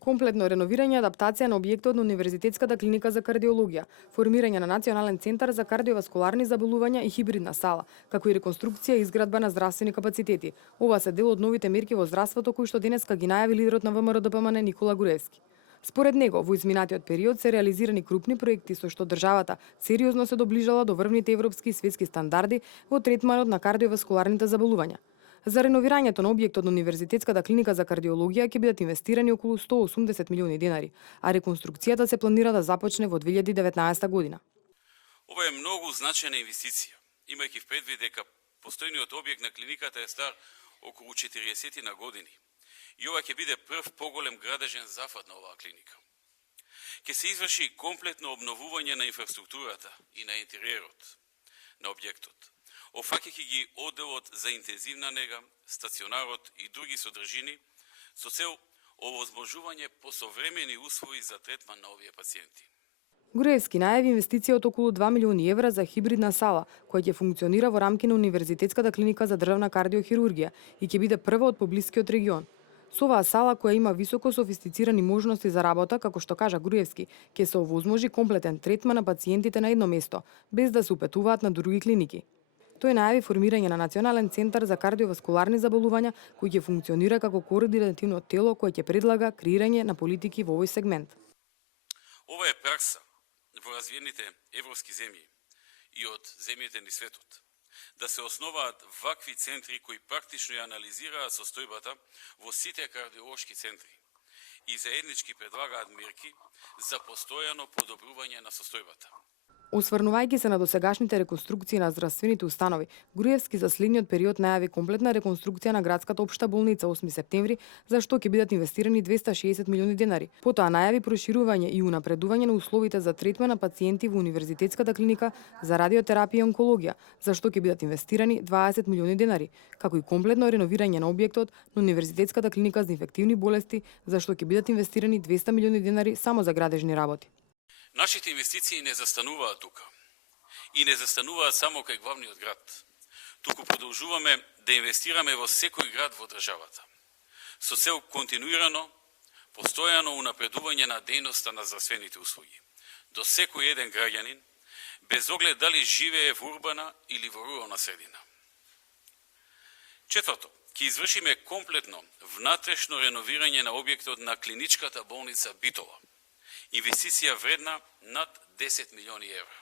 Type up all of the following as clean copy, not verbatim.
Комплетно реновирање и адаптација на објектот на Универзитетската клиника за кардиологија, формирање на Национален центар за кардиоваскуларни заболувања и хибридна сала, како и реконструкција и изградба на здравствени капацитети. Ова се дел од новите мерки во здравството кои што денеска ги најави лидерот на ВМРО-ДПМН Никола Груевски. Според него, во изминатиот период се реализирани крупни проекти со што државата сериозно се доближала до врвните европски и светски стандарди во третманот на кардиоваскуларните заболувања. За реновирањето на објектот на Универзитетската клиника за кардиологија ќе бидат инвестирани околу 180 милиони денари, а реконструкцијата се планира да започне во 2019 година. Ова е многу значајна инвестиција, имајќи в предвид дека постојниот објект на клиниката е стар околу 40 на години. И ова ќе биде прв поголем градежен зафат на оваа клиника. Ќе се изврши комплетно обновување на инфраструктурата и на интериерот на објектот, офаќајќи ги одделот за интензивна нега, стационарот и други содржини со цел овозможување посовремени услови за третман на овие пациенти. Груевски најави инвестиција од околу 2 милиони евра за хибридна сала, која ќе функционира во рамки на Универзитетската клиника за дрвна кардиохирургија и ќе биде прва од поблискиот регион. Со оваа сала, која има високо софистицирани можности за работа, како што кажа Груевски, ќе се овозможи комплетен третман на пациентите на едно место, без да се упетуваат на други клиники. Тој најави формирање на Национален центар за кардиоваскуларни заболувања, кој ќе функционира како координативно тело кој ќе предлага креирање на политики во овој сегмент. Ова е пракса во развиените европски земји и од земјите ни светот, да се основаат вакви центри кои практично ја анализираат состојбата во сите кардиолошки центри и заеднички предлагаат мерки за постојано подобрување на состојбата. Осврнувајќи се на досегашните реконструкции на здравствените установи, Груевски за следниот период најави комплетна реконструкција на градската општа болница 8 септември, за што ќе бидат инвестирани 260 милиони денари. Потоа најави проширување и унапредување на условите за третман на пациенти во Универзитетската клиника за радиотерапија и онкологија, за што ќе бидат инвестирани 20 милиони денари, како и комплетно реновирање на објектот на Универзитетската клиника за инфективни болести, за што ќе бидат инвестирани 200 милиони денари само за градежни работи. Нашите инвестиции не застануваат тука. И не застануваат само кај главниот град. Туку продолжуваме да инвестираме во секој град во државата, со цел континуирано, постојано унапредување на дејноста на здравствените услуги до секој еден граѓанин, без оглед дали живее во урбана или во рурална средина. Четврто, ќе извршиме комплетно внатрешно реновирање на објектот на клиничката болница Битола. Инвестиција вредна над 10 милиони евра.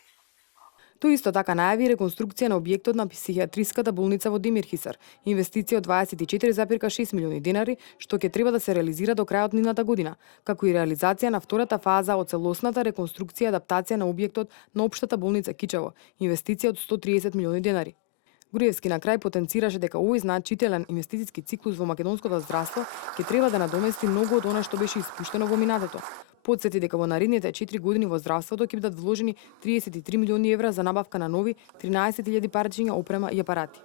Тој исто така најави реконструкција на објектот на психијатриската болница во Демирхисар, инвестиција од 24,6 милиони денари, што ќе треба да се реализира до крајот нивната година, како и реализација на втората фаза од целосната реконструкција и адаптација на објектот на општата болница Кичево, инвестиција од 130 милиони денари. Груевски на крај потенцираше дека овој значителен инвестициски циклус во македонското здравство ќе треба да надомести многу од она што беше испуштено во минатото. Потсети дека во наредните 4 години во здравството ќе бидат вложени 33 милиони евра за набавка на нови 13.000 парчиња опрема и апарати.